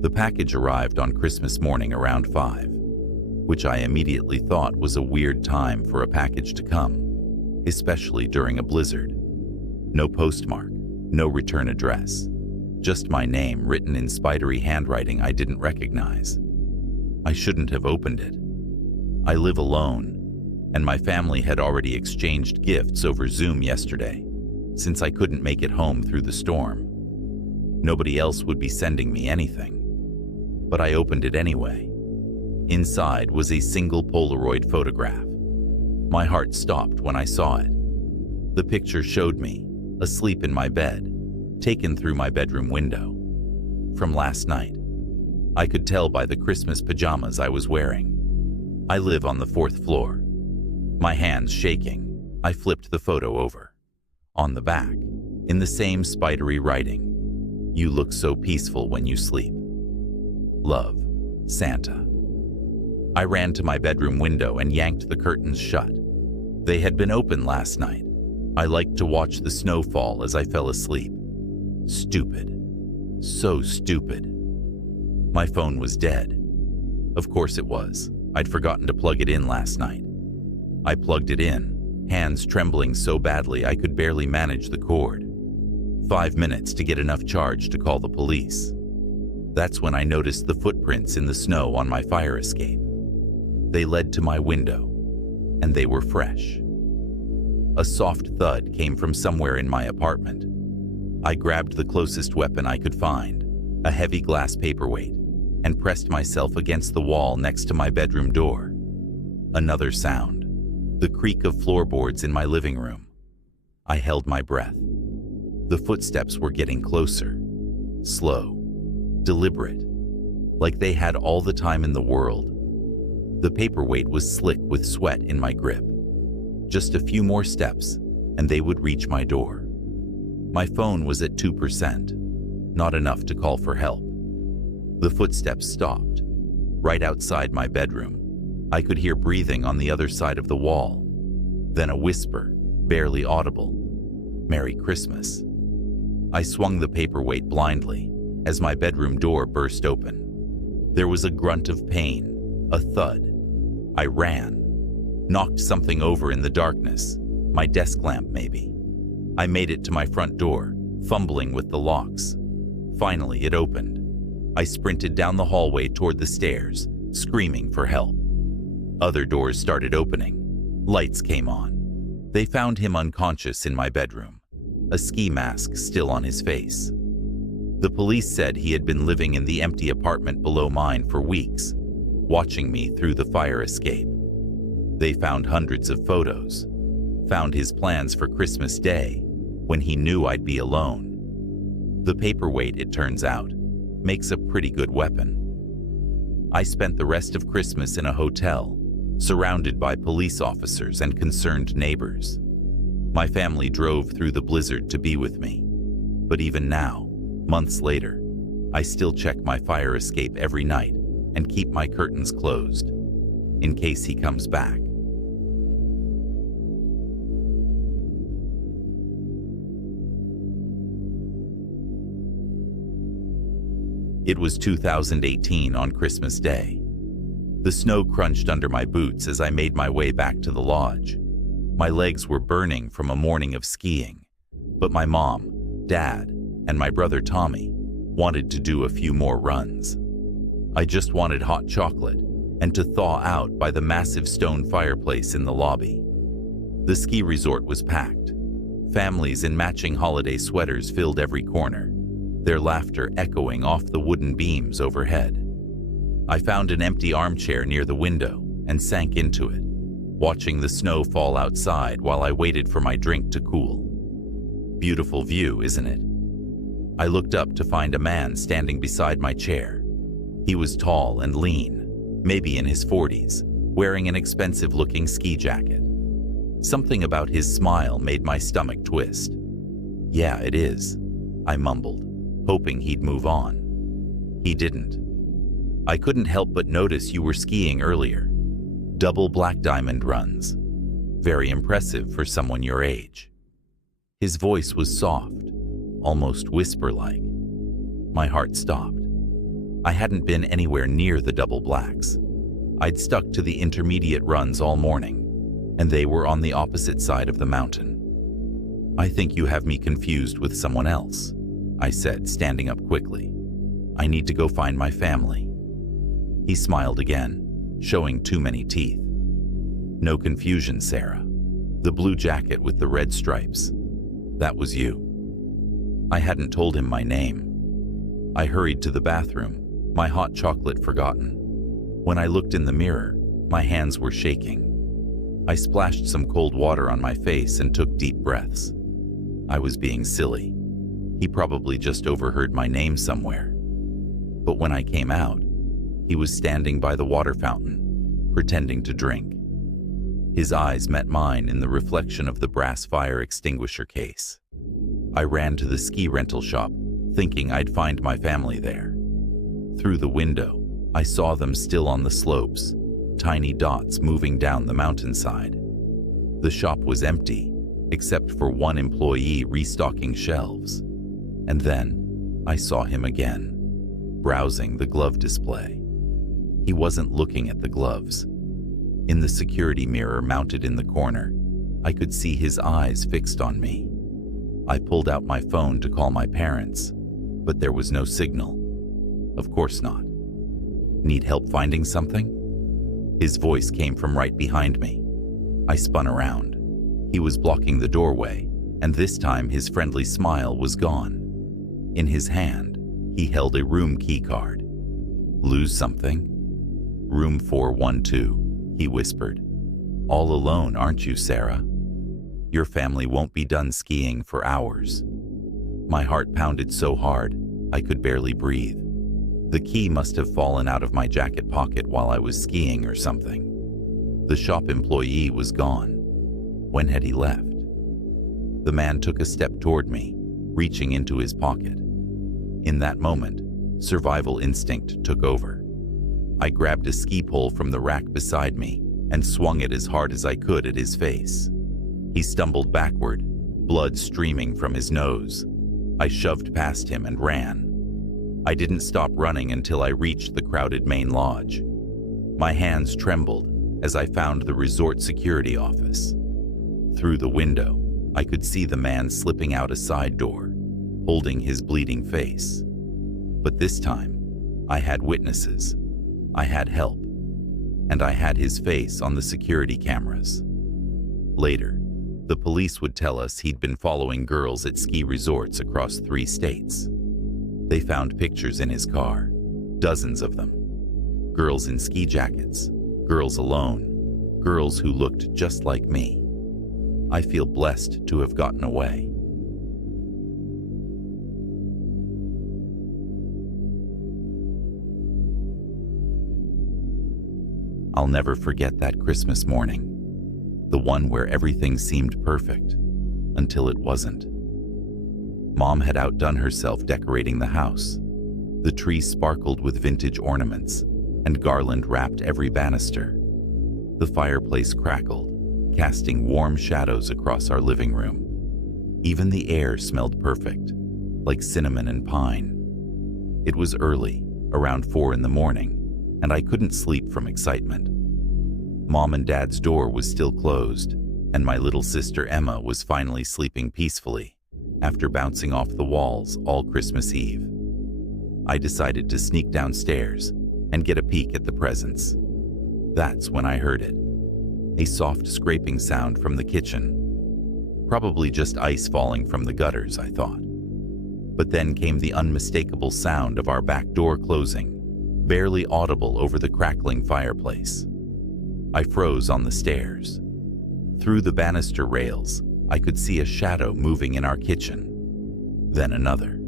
The package arrived on Christmas morning around 5, which I immediately thought was a weird time for a package to come, especially during a blizzard. No postmark, no return address, just my name written in spidery handwriting I didn't recognize. I shouldn't have opened it. I live alone, and my family had already exchanged gifts over Zoom yesterday, since I couldn't make it home through the storm. Nobody else would be sending me anything. But I opened it anyway. Inside was a single Polaroid photograph. My heart stopped when I saw it. The picture showed me, asleep in my bed, taken through my bedroom window. From last night. I could tell by the Christmas pajamas I was wearing. I live on the 4th floor. My hands shaking, I flipped the photo over. On the back, in the same spidery writing, "You look so peaceful when you sleep. Love, Santa." I ran to my bedroom window and yanked the curtains shut. They had been open last night. I liked to watch the snow fall as I fell asleep. Stupid. So stupid. My phone was dead. Of course it was. I'd forgotten to plug it in last night. I plugged it in, hands trembling so badly I could barely manage the cord. 5 minutes to get enough charge to call the police. That's when I noticed the footprints in the snow on my fire escape. They led to my window, and they were fresh. A soft thud came from somewhere in my apartment. I grabbed the closest weapon I could find, a heavy glass paperweight, and pressed myself against the wall next to my bedroom door. Another sound, the creak of floorboards in my living room. I held my breath. The footsteps were getting closer, slow, deliberate, like they had all the time in the world. The paperweight was slick with sweat in my grip. Just a few more steps, and they would reach my door. My phone was at 2%, not enough to call for help. The footsteps stopped, right outside my bedroom. I could hear breathing on the other side of the wall. Then a whisper, barely audible, "Merry Christmas." I swung the paperweight blindly as my bedroom door burst open. There was a grunt of pain, a thud. I ran, knocked something over in the darkness, my desk lamp maybe. I made it to my front door, fumbling with the locks. Finally, it opened. I sprinted down the hallway toward the stairs, screaming for help. Other doors started opening. Lights came on. They found him unconscious in my bedroom, a ski mask still on his face. The police said he had been living in the empty apartment below mine for weeks, watching me through the fire escape. They found hundreds of photos, found his plans for Christmas Day, when he knew I'd be alone. The paperweight, it turns out, makes a pretty good weapon. I spent the rest of Christmas in a hotel, surrounded by police officers and concerned neighbors. My family drove through the blizzard to be with me. But even now, months later, I still check my fire escape every night and keep my curtains closed, in case he comes back. It was 2018 on Christmas Day. The snow crunched under my boots as I made my way back to the lodge. My legs were burning from a morning of skiing, but my mom, dad, and my brother Tommy wanted to do a few more runs. I just wanted hot chocolate and to thaw out by the massive stone fireplace in the lobby. The ski resort was packed. Families in matching holiday sweaters filled every corner, their laughter echoing off the wooden beams overhead. I found an empty armchair near the window and sank into it, watching the snow fall outside while I waited for my drink to cool. Beautiful view, isn't it? I looked up to find a man standing beside my chair. He was tall and lean, maybe in his 40s, wearing an expensive-looking ski jacket. Something about his smile made my stomach twist. "Yeah, it is," I mumbled, hoping he'd move on. He didn't. "I couldn't help but notice you were skiing earlier. Double black diamond runs. Very impressive for someone your age." His voice was soft, almost whisper-like. My heart stopped. I hadn't been anywhere near the double blacks. I'd stuck to the intermediate runs all morning, and they were on the opposite side of the mountain. "I think you have me confused with someone else," I said, standing up quickly. "I need to go find my family." He smiled again, showing too many teeth. "No confusion, Sarah. The blue jacket with the red stripes. That was you." I hadn't told him my name. I hurried to the bathroom, my hot chocolate forgotten. When I looked in the mirror, my hands were shaking. I splashed some cold water on my face and took deep breaths. I was being silly. He probably just overheard my name somewhere. But when I came out, he was standing by the water fountain, pretending to drink. His eyes met mine in the reflection of the brass fire extinguisher case. I ran to the ski rental shop, thinking I'd find my family there. Through the window, I saw them still on the slopes, tiny dots moving down the mountainside. The shop was empty, except for one employee restocking shelves. And then I saw him again, browsing the glove display. He wasn't looking at the gloves. In the security mirror mounted in the corner, I could see his eyes fixed on me. I pulled out my phone to call my parents, but there was no signal. Of course not. "Need help finding something?" His voice came from right behind me. I spun around. He was blocking the doorway, and this time his friendly smile was gone. In his hand, he held a room key card. "Lose something?" "Room 412, he whispered. "All alone, aren't you, Sarah? Your family won't be done skiing for hours." My heart pounded so hard, I could barely breathe. The key must have fallen out of my jacket pocket while I was skiing or something. The shop employee was gone. When had he left? The man took a step toward me, reaching into his pocket. In that moment, survival instinct took over. I grabbed a ski pole from the rack beside me and swung it as hard as I could at his face. He stumbled backward, blood streaming from his nose. I shoved past him and ran. I didn't stop running until I reached the crowded main lodge. My hands trembled as I found the resort security office. Through the window, I could see the man slipping out a side door, holding his bleeding face. But this time, I had witnesses. I had help. And I had his face on the security cameras. Later, the police would tell us he'd been following girls at ski resorts across 3 states. They found pictures in his car, dozens of them. Girls in ski jackets, girls alone, girls who looked just like me. I feel blessed to have gotten away. I'll never forget that Christmas morning. The one where everything seemed perfect, until it wasn't. Mom had outdone herself decorating the house. The tree sparkled with vintage ornaments, and garland wrapped every banister. The fireplace crackled, casting warm shadows across our living room. Even the air smelled perfect, like cinnamon and pine. It was early, around 4 in the morning, and I couldn't sleep from excitement. Mom and Dad's door was still closed, and my little sister Emma was finally sleeping peacefully after bouncing off the walls all Christmas Eve. I decided to sneak downstairs and get a peek at the presents. That's when I heard it. A soft scraping sound from the kitchen. Probably just ice falling from the gutters, I thought. But then came the unmistakable sound of our back door closing, barely audible over the crackling fireplace. I froze on the stairs. Through the banister rails, I could see a shadow moving in our kitchen. Then another.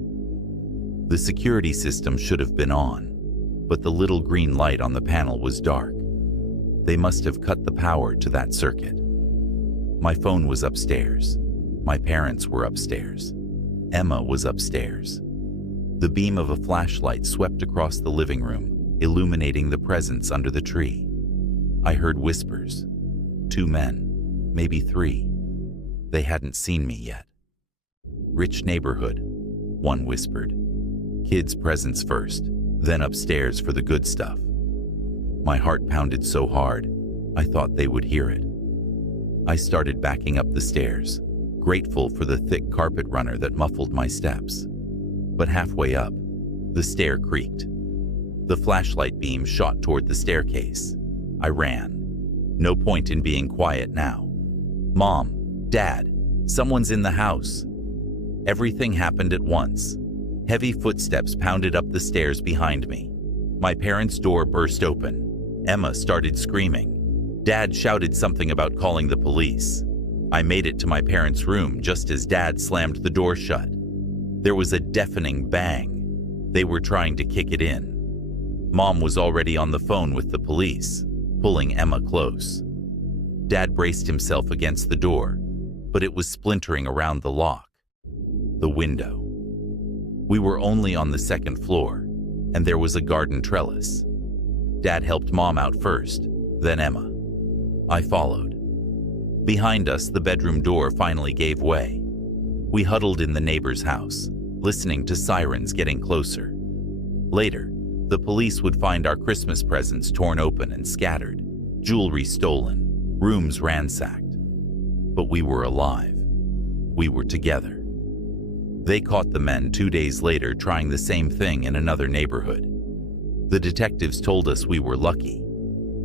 The security system should have been on, but the little green light on the panel was dark. They must have cut the power to that circuit. My phone was upstairs. My parents were upstairs. Emma was upstairs. The beam of a flashlight swept across the living room, illuminating the presents under the tree. I heard whispers. 2 men, maybe 3. They hadn't seen me yet. "Rich neighborhood," one whispered. "Kids' presents first, then upstairs for the good stuff. My heart pounded so hard, I thought they would hear it. I started backing up the stairs, grateful for the thick carpet runner that muffled my steps. But halfway up, the stair creaked. The flashlight beam shot toward the staircase. I ran. No point in being quiet now. Mom, Dad, someone's in the house. Everything happened at once. Heavy footsteps pounded up the stairs behind me. My parents' door burst open. Emma started screaming. Dad shouted something about calling the police. I made it to my parents' room just as Dad slammed the door shut. There was a deafening bang. They were trying to kick it in. Mom was already on the phone with the police, pulling Emma close. Dad braced himself against the door, but it was splintering around the lock. The window. We were only on the second floor, and there was a garden trellis. Dad helped Mom out first, then Emma. I followed. Behind us, the bedroom door finally gave way. We huddled in the neighbor's house, listening to sirens getting closer. Later, the police would find our Christmas presents torn open and scattered, jewelry stolen, rooms ransacked. But we were alive. We were together. They caught the men 2 days later trying the same thing in another neighborhood. The detectives told us we were lucky.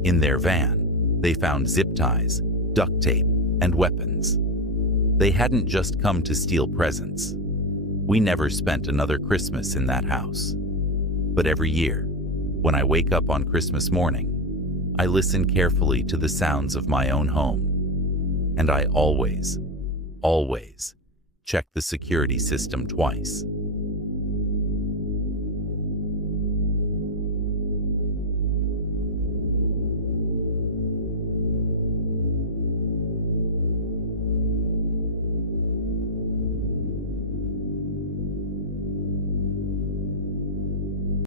In their van, they found zip ties, duct tape, and weapons. They hadn't just come to steal presents. We never spent another Christmas in that house. But every year, when I wake up on Christmas morning, I listen carefully to the sounds of my own home. And I always check the security system twice.